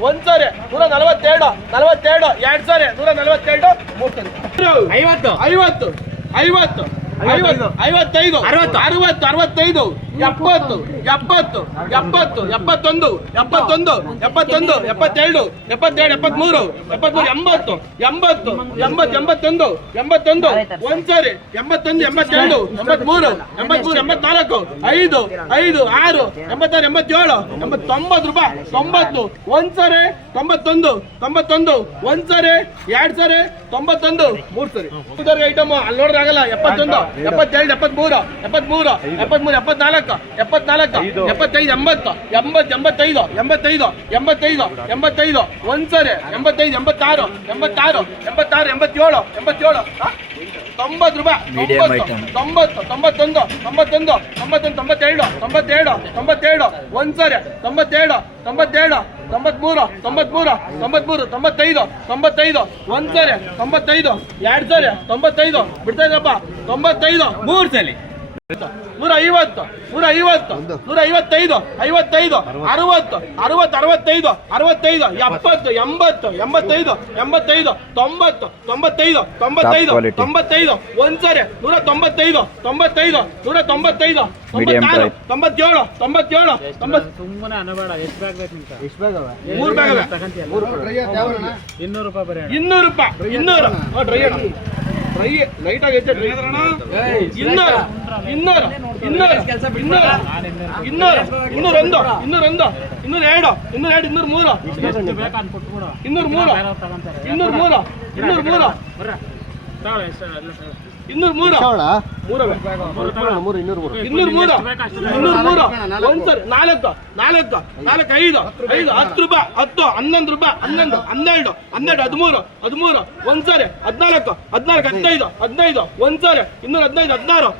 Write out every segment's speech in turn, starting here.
ಒಂದ್ಸರಿ 142 42 2 ಸರಿ 142 3 ಸರಿ 50 50 50 55 60 65 70 70 71 72 73 72 73 80 81 ಒಂದ್ಸರಿ 81 82 83 84 5 5 6 86 87 90 ರೂಪಾಯಿ 90 ಒಂದ್ಸರಿ 91 ಒಂದ್ಸರಿ 2 ಸರಿ 91 3 ಸರಿ ಐಟಮ್ ಅಲ್ಲಿ ನೋಡ್ರಾಗಲ್ಲ 71 77 73 74 75 ಒಂದ್ಸರಿ 85 86 87 90 ರೂಪಾಯಿ 90 91 97 ಒಂದ್ಸರಿ 97 93 95 ಒಂದ್ಸರಿ 95 2 ಸರಿ 95 ಬಿಡ್ತಾ ಇದ್ದಪ್ಪ 95 3 ಸಲಿ 150 155 55 60 60 65 65 70 80 85 85 90 95 95 ಒಂದ್ಸರಿ 195 95 195 97 ಸುಮ್ಮನೆ ಅನಬೇಡ ಎಷ್ಟು ಬ್ಯಾಗ್ ಬೇಕು ನಿಮ್ಗೆ ಎಷ್ಟು ಬ್ಯಾಗ್ ಅವ 3 ಬ್ಯಾಗ್ ಅವ 200 ರೂಪಾಯಿ 200 ಡ್ರೈ ಡ್ರೈ ಲೈಟ್ ಆಗಿ ಹೆಚ್ಚೆ ಡ್ರೈ ಅಣ್ಣ 200 201 203 ಬೇಕು ಅಂತ ಕೊಟ್ಬಿಡು 203 ಒಂದ್ಸರಿ 4 4 5 10 ರೂಪಾಯಿ 10 11 ರೂಪಾಯಿ 11 12 12 13 ಒಂದ್ಸರಿ 14 15 ಒಂದ್ಸರಿ 215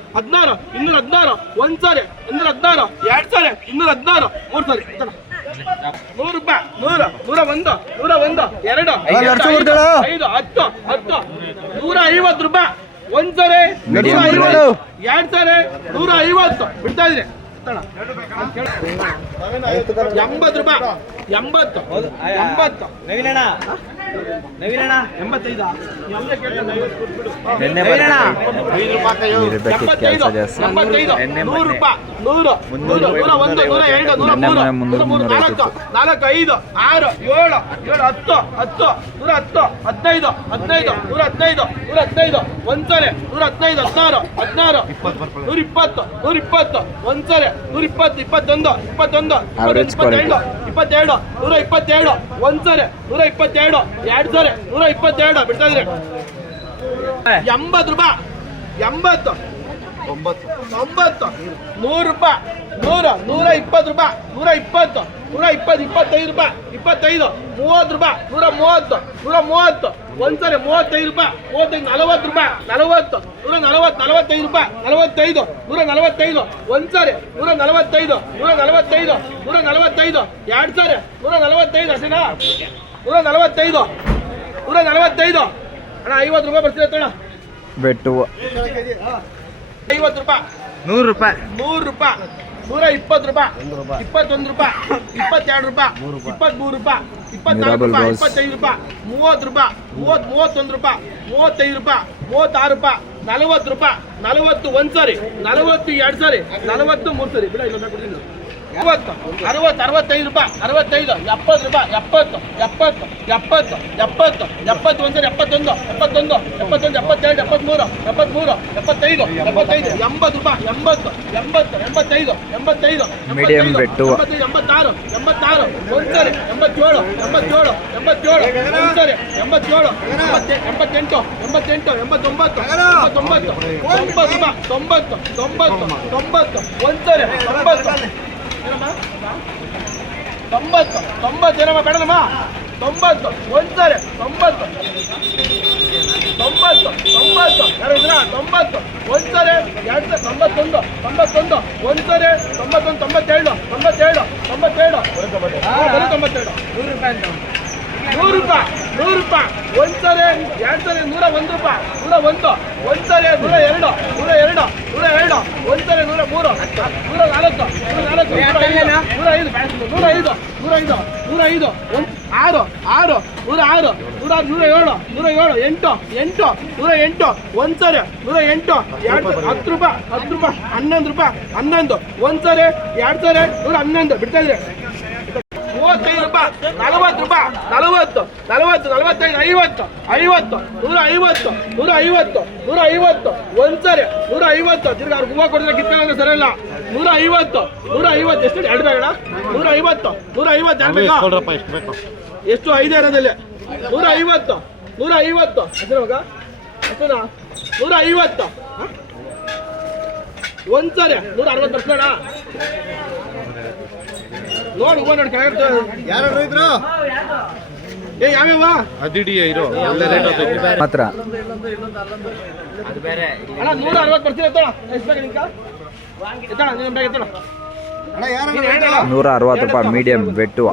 16 216 ಒಂದ್ಸರಿ 216 2 ಸರಿ 216 3 ಸರಿ 100 ರೂಪಾಯಿ 100 101 2 5 10 150 ರೂಪಾಯಿ ಒಂದ್ಸರಿ 2 ಸರಿ 150 ಬಿಡ್ತಾ ಇದ್ರಿ 80 ರೂಪಾಯಿ 80 85 ಒಂದ್ಸರಿ 115 16 120 ಒಂದ್ಸರಿ 120 21 22 127 ಒಂದ್ಸರಿ 122 2 ಸರಿ 122 ಬಿಡ್ತಾ ಇದ್ರಿ 80 ರೂಪಾಯಿ 80 90 100 ರೂಪಾಯಿ 120 ರೂಪಾಯಿ 120 25 ರೂಪಾಯಿ 25 30 ರೂಪಾಯಿ 130 ಒಂದ್ಸರಿ 35 ರೂಪಾಯಿ 40 ರೂಪಾಯಿ 40 45 ರೂಪಾಯಿ 45 145 ಒಂದ್ಸರಿ 145 2 ಸರಿ 145 ಅಷ್ಟೇನಾ 145 ಅಣ್ಣ 50 ರೂಪಾಯಿ ಬರ್ತೀರ ಅಣ್ಣ ಬೆಟ್ಟು 50 ರೂಪಾಯಿ 100 ರೂಪಾಯಿ 100 ರೂಪಾಯಿ 120 ರೂಪಾಯಿ 21 ರೂಪಾಯಿ 22 ರೂಪಾಯಿ 23 ರೂಪಾಯಿ 24 ರೂಪಾಯಿ 25 ರೂಪಾಯಿ 30 ರೂಪಾಯಿ 31 ರೂಪಾಯಿ 35 ರೂಪಾಯಿ 36 ರೂಪಾಯಿ 40 ರೂಪಾಯಿ 40 ಒಂದ್ಸರಿ 40 2 ಸರಿ 40 3 ಸರಿ ಬಿಡ ಇಲ್ಲ ಕೊಡ್ತೀನಿ 50 60 65 ರೂಪಾಯಿ 65 70 ರೂಪಾಯಿ 70 ಒಂದ್ಸರಿ 71 72 73 75 ರೂಪಾಯಿ 80 ಮೀಡಿಯಂ ಬೆಟ್ಟು 86 ಒಂದ್ಸರಿ 87 ಒಂದ್ಸರಿ 87 88 ಒಂದ್ಸರಿ 90 ಏನಮ್ಮ ಬೇಡನಮ್ಮ 90 ಒಂದ್ಸರಿ 90 ಯಾರು ಇದ್ರ 90 ಒಂದ್ಸರಿ 91 ಒಂದ್ಸರಿ 91 97 100 ರೂಪಾಯಿ ಒಂದ್ಸರಿ 2 ಸರಿ 101 ರೂಪಾಯಿ 101 ಒಂದ್ಸರಿ 102 102 102 ಒಂದ್ಸರಿ 103 104 105 105 6 106 107 ಒಂದ್ಸರಿ 108 10 ರೂಪಾಯಿ 11 ರೂಪಾಯಿ 11 ಒಂದ್ಸರಿ 2 ಸರಿ 111 ಬಿಡ್ತಾ ಇದ್ರೆ 35 ರೂಪಾಯಿ 40 ರೂಪಾಯಿ 40 45 50 ಒಂದ್ಸರಿ 150 ತಿರ್ಗಿ ಅವ್ರು ಹೂವು ಕೊಡಿದ್ರೆ ಕಿತ್ಕೊಳ್ಳೋದು ಸರಿ ಇಲ್ಲ 150 ಎಷ್ಟು 2 ಬೇಡ 150 2 ಬೇಕಾ ಎಷ್ಟು 5 ಇರೋದಲ್ಲಿ 150 ಹೆಸರು ಮಗ ಹೆಸರು 150 ಒಂದ್ಸರಿ 160 ಬರ್ಸೋಣ ನೋಡಿ ಹೂವು ನೋಡಿ ಯಾರು ಇದ್ರು ಏ ಯಾವ್ಯಾವ ಅದಿಡಿಯ ಇರೋ ಒಳ್ಳೆ ರೇಟ್ ಮಾತ್ರ ಅಣ್ಣ 160 ಬರ್ತೀನಿ ಎತ್ತೋಣ ಎಷ್ಟು ಬೇಕು ನಿಂಕ ಎತ್ತೋಣ ನೀನು ಬೇಕು ಎತ್ತೋಣ ಅಣ್ಣ ಯಾರು 160 ರೂಪಾಯಿ ಮೀಡಿಯಂ ಬೆಟ್ಟು